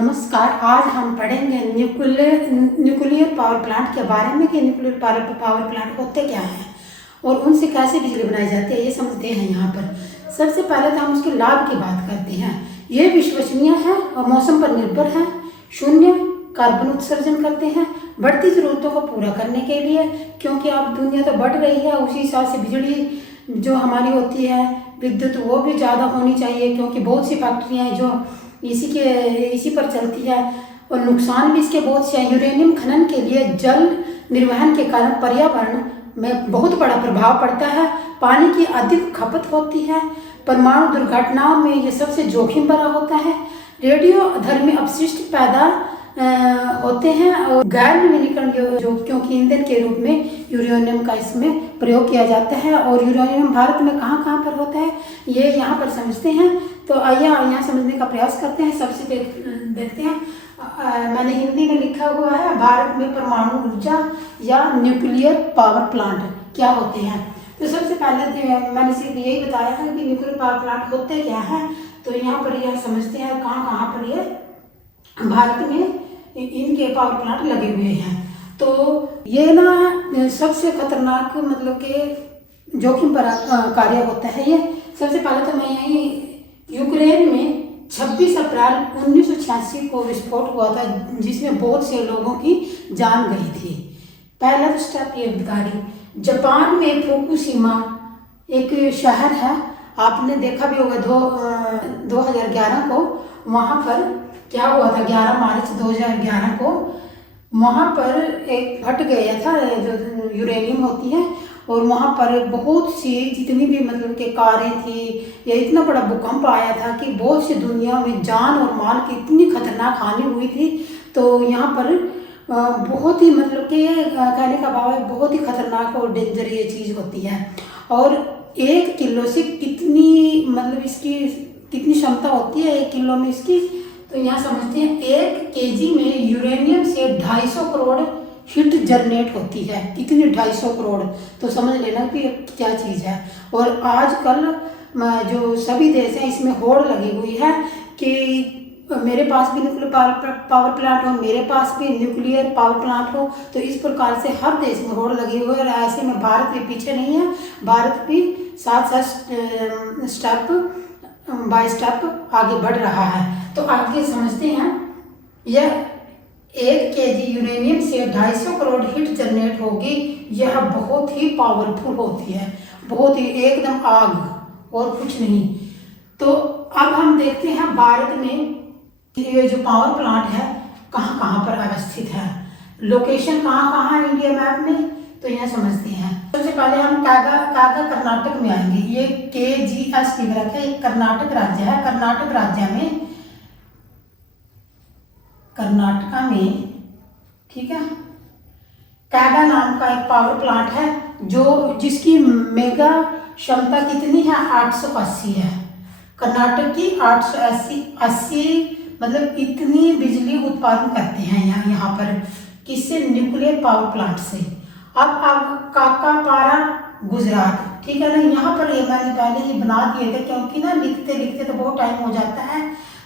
नमस्कार। आज हम पढ़ेंगे न्यूक्लियर पावर प्लांट के बारे में कि न्यूक्लियर पावर प्लांट होते क्या हैं और उनसे कैसे बिजली बनाई जाती है, ये समझते हैं। यहाँ पर सबसे पहले तो हम उसके लाभ की बात करते हैं। ये विश्वसनीय है और मौसम पर निर्भर है, शून्य कार्बन उत्सर्जन करते हैं, बढ़ती ज़रूरतों को पूरा करने के लिए, क्योंकि अब दुनिया तो बढ़ रही है, उसी हिसाब से बिजली जो हमारी होती है विद्युत वो भी ज़्यादा होनी चाहिए, क्योंकि बहुत सी फैक्ट्रियाँ हैं जो इसी पर चलती है। और नुकसान भी इसके बहुत से हैं। यूरेनियम खनन के लिए जल निर्वहन के कारण पर्यावरण में बहुत बड़ा प्रभाव पड़ता है, पानी की अधिक खपत होती है, परमाणु दुर्घटनाओं में ये सबसे जोखिम भरा होता है, रेडियोधर्मी अपशिष्ट पैदा होते हैं और गैर नवीनीकरण जो क्योंकि ईंधन के रूप में यूरेनियम का इसमें प्रयोग किया जाता है। और यूरेनियम भारत में कहाँ कहाँ पर होता है ये यहाँ पर समझते हैं। तो आइए यहाँ समझने का प्रयास करते हैं। सबसे देखते हैं, मैंने हिंदी में लिखा हुआ है, भारत में परमाणु ऊर्जा या न्यूक्लियर पावर प्लांट क्या होते हैं। तो सबसे पहले मैंने सिर्फ यही बताया है कि न्यूक्लियर पावर प्लांट होते क्या हैं। तो यहाँ पर यह समझते हैं कहाँ कहाँ पर ये भारत में इनके पावर प्लांट लगे हुए हैं। तो ये ना सबसे खतरनाक मतलब के जोखिम भरा कार्य होता है ये। सबसे पहले तो मैं यही यूक्रेन में 26 अप्रैल 1986 को विस्फोट हुआ था, जिसमें बहुत से लोगों की जान गई थी। पहला तो स्टेप ये बता रही। जापान में फुकुशिमा एक शहर है, आपने देखा भी होगा 2011 को वहाँ पर क्या हुआ था। 11 मार्च 2011 को वहाँ पर एक फट गया था जो यूरेनियम होती है, और वहाँ पर बहुत सी जितनी भी मतलब के कारें थी, या इतना बड़ा भूकंप आया था कि बहुत सी दुनिया में जान और माल की इतनी खतरनाक हानि हुई थी। तो यहाँ पर बहुत ही मतलब कि कहने का भाव है, बहुत ही खतरनाक और डेंजर ये चीज़ होती है। और 1 किलो से कितनी मतलब इसकी कितनी क्षमता होती है 1 किलो में इसकी। तो यहाँ समझते हैं 1 केजी में यूरेनियम से 250 करोड़ हिट जनरेट होती है। कितनी 250 करोड़, तो समझ लेना कि क्या चीज़ है। और आजकल जो सभी देश हैं इसमें होड़ लगी हुई है कि मेरे पास भी न्यूक्लियर पावर प्लांट हो, मेरे पास भी न्यूक्लियर पावर प्लांट हो। तो इस प्रकार से हर देश में होड़ लगी हुई है, और ऐसे में भारत भी पीछे नहीं है। भारत भी साथ साथ स्टेप बाय स्टेप आगे बढ़ रहा है। तो आगे समझते हैं, यह 1 केजी यूरेनियम से 250 करोड़ हिट जनरेट होगी। यह बहुत ही पावरफुल होती है, बहुत ही एकदम आग और कुछ नहीं। तो अब हम देखते हैं भारत में ये जो पावर प्लांट है कहाँ कहाँ पर अवस्थित है, लोकेशन कहाँ कहाँ है इंडिया मैप में। तो यह समझते हैं। सबसे पहले हम कागा कर्नाटक में आएंगे। ये KGS लिख रखा है, एक कर्नाटक राज्य है। कर्नाटक राज्य में कर्नाटका में ठीक है, कागा नाम का एक पावर प्लांट है जिसकी मेगा क्षमता कितनी है 880 है। कर्नाटक की 880 मतलब इतनी बिजली उत्पादन करते हैं यहाँ पर, किससे, न्यूक्लियर पावर प्लांट से। अब काकापारा गुजरात, ठीक है ना। यहाँ पर ये मैंने पहले ही बना दिए थे, क्योंकि ना लिखते लिखते तो बहुत टाइम हो जाता है,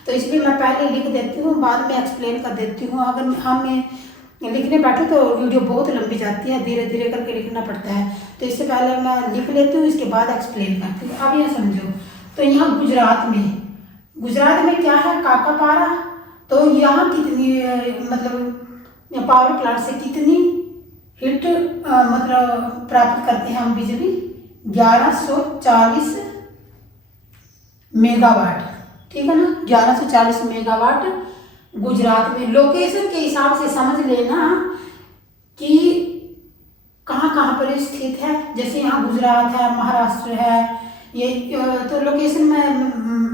तो इसलिए मैं पहले लिख देती हूँ, बाद में एक्सप्लेन कर देती हूँ। अगर हम लिखने बैठे तो वीडियो बहुत लंबी जाती है, धीरे धीरे करके लिखना पड़ता है। तो इससे पहले मैं लिख लेती हूँ, इसके बाद एक्सप्लेन करती हूँ। अब यह समझो, तो यहाँ गुजरात में क्या है, काकापारा। तो यहाँ कितनी मतलब पावर प्लांट से कितनी हिट मतलब प्राप्त करते हैं हम बिजली, 1140 मेगावाट, ठीक है ना। 1140 मेगावाट गुजरात में। लोकेशन के हिसाब से समझ लेना कि कहाँ कहाँ पर स्थित है। जैसे यहाँ गुजरात है, महाराष्ट्र है, ये तो लोकेशन मैं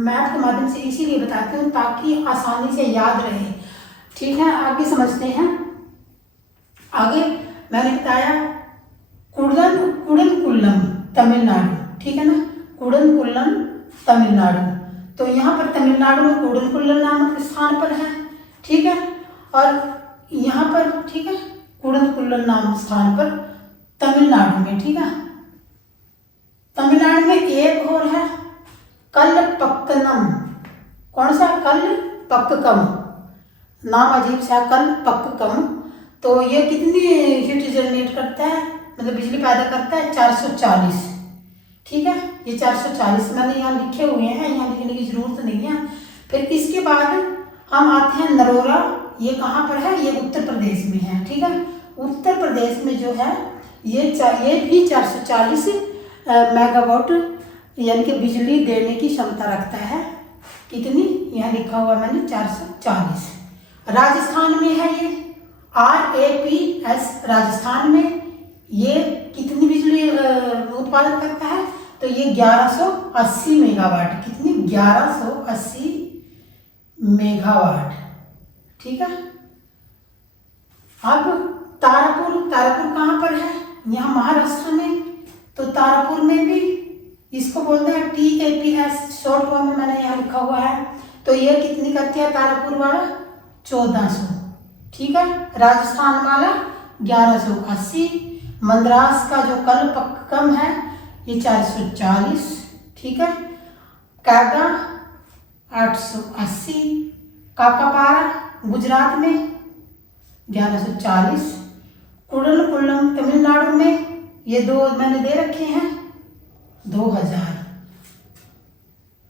मैप के माध्यम से इसीलिए बताती हूँ ताकि आसानी से याद रहे, ठीक है। आगे समझते हैं। आगे मैंने बताया कुडनकुल्लम तमिलनाडु, ठीक है ना, कुडनकुल्लम तमिलनाडु। तो यहाँ पर तमिलनाडु में कुडनकुल्लम नामक स्थान पर है, ठीक है। और यहाँ पर ठीक है कुडनकुल्लम नाम स्थान पर तमिलनाडु में, ठीक है। तमिलनाडु में एक और है कलपक्कनम। कौन सा, कलपक्कम। नाम अजीब सा कलपक्कम। तो ये कितनी हीट जनरेट करता है, मतलब बिजली पैदा करता है? 440। ठीक है, ये 440 मैंने यहाँ लिखे हुए हैं, यहाँ लिखने की जरूरत नहीं है। फिर इसके बाद हम आते हैं नरोरा। ये कहाँ पर है? ये उत्तर प्रदेश में है। ठीक है, उत्तर प्रदेश में जो है ये भी 440 मेगावाट यानी कि बिजली देने की क्षमता रखता है। कितनी? यहाँ लिखा हुआ मैंने 440। राजस्थान में है ये RAPS, राजस्थान में ये कितनी बिजली उत्पादन करता है? तो ये 1180 मेगावाट। कितनी? 1180 मेगावाट। ठीक है, अब तारापुर कहाँ पर है? यहाँ महाराष्ट्र में। तो तारापुर में भी इसको बोलते हैं TAPS, शॉर्ट फॉर्म में मैंने यहाँ लिखा हुआ है। तो ये कितनी करती है तारापुर वाला? 1400। ठीक है, राजस्थान वाला 1180। मद्रास का जो कलपक्कम है ये 440। ठीक है, कागा 880। काकापारा गुजरात में 1140। कुडलकुलम तमिलनाडु में ये दो मैंने दे रखे हैं 2000।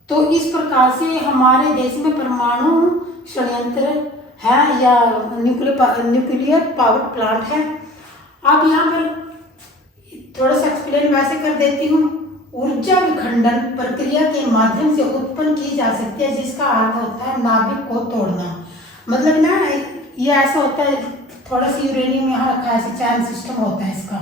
तो इस प्रकार से हमारे देश में परमाणु संयंत्र है या न्यूक्लियर पावर प्लांट है। अब यहाँ पर थोड़ा सा एक्सप्लेन वैसे कर देती हूँ। ऊर्जा विखंडन प्रक्रिया के माध्यम से उत्पन्न की जा सकती है, जिसका अर्थ होता है नाभिक को तोड़ना। मतलब ना ये ऐसा होता है, थोड़ा सा यूरेनियम यहाँ रखा है, ऐसे चैन सिस्टम होता है इसका।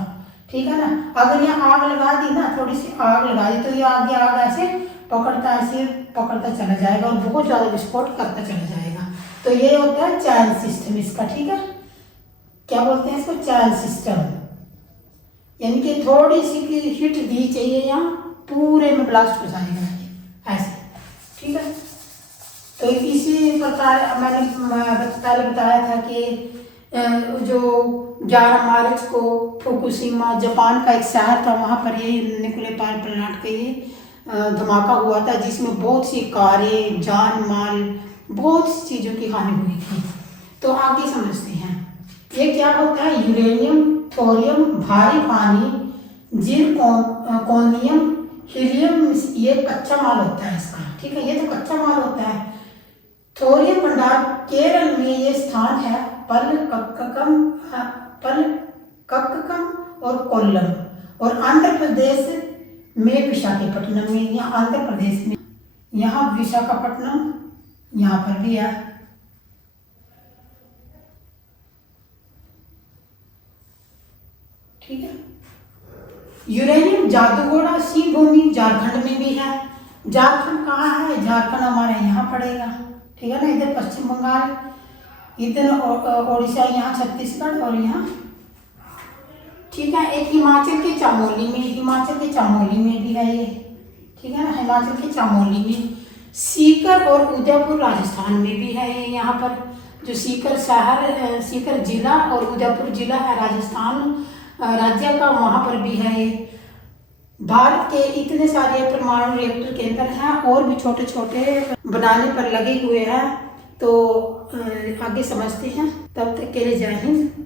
ठीक है ना, अगर यहाँ आग लगा दी ना, थोड़ी सी आग लगा दी तो ये आगे आग ऐसे पकड़ता चला जाएगा और बहुत ज़्यादा विस्फोट करता चला जाएगा। तो ये होता है चैन सिस्टम इसका। ठीक है, क्या बोलते हैं इसको? चैन सिस्टम। यानी कि थोड़ी सी की हिट दी चाहिए, यहाँ पूरे में ब्लास्ट हो जाएगा ऐसे। ठीक है, तो इसी प्रकार मैंने पहले बताया था कि जो 11 मार्च को फुकुशिमा जापान का एक शहर था, वहाँ पर ये न्यूक्लियर पावर प्लांट का ये धमाका हुआ था, जिसमें बहुत सी कारें, जान माल, बहुत सी चीज़ों की हानि हुई थी। तो आगे समझते हैं ये क्या होता है। यूरेनियम, थोरियम, भारी पानी, जिरकोनियम, हीलियम, ये कच्चा माल होता है इसका। ठीक है, ये तो कच्चा माल होता है। थोरियम भंडार केरल में ये स्थान है, पलक्कम और कोल्लम। और आंध्र प्रदेश में विशाखापट्टनम में, यहाँ आंध्र प्रदेश में, यहाँ विशाखापट्टनम यहाँ पर भी है। ठीक है, यूरेनियम जादूगोड़ा सिंहभूमि झारखंड में भी है। झारखंड कहाँ है? झारखंड हमारे यहाँ पड़ेगा। ठीक है ना, इधर पश्चिम बंगाल, इधर ओडिशा, यहाँ छत्तीसगढ़ और यहाँ। ठीक है, एक हिमाचल के चमोली में भी है ये। ठीक है ना, हिमाचल के चमोली में। सीकर और उदयपुर राजस्थान में भी है ये। यहाँ पर जो सीकर शहर, सीकर जिला और उदयपुर जिला है राजस्थान राज्य का, वहाँ पर भी है ये। भारत के इतने सारे परमाणु रिएक्टर केंद्र हैं और भी छोटे छोटे बनाने पर लगे हुए हैं। तो आगे समझते हैं, तब तक के लिए जय हिंद।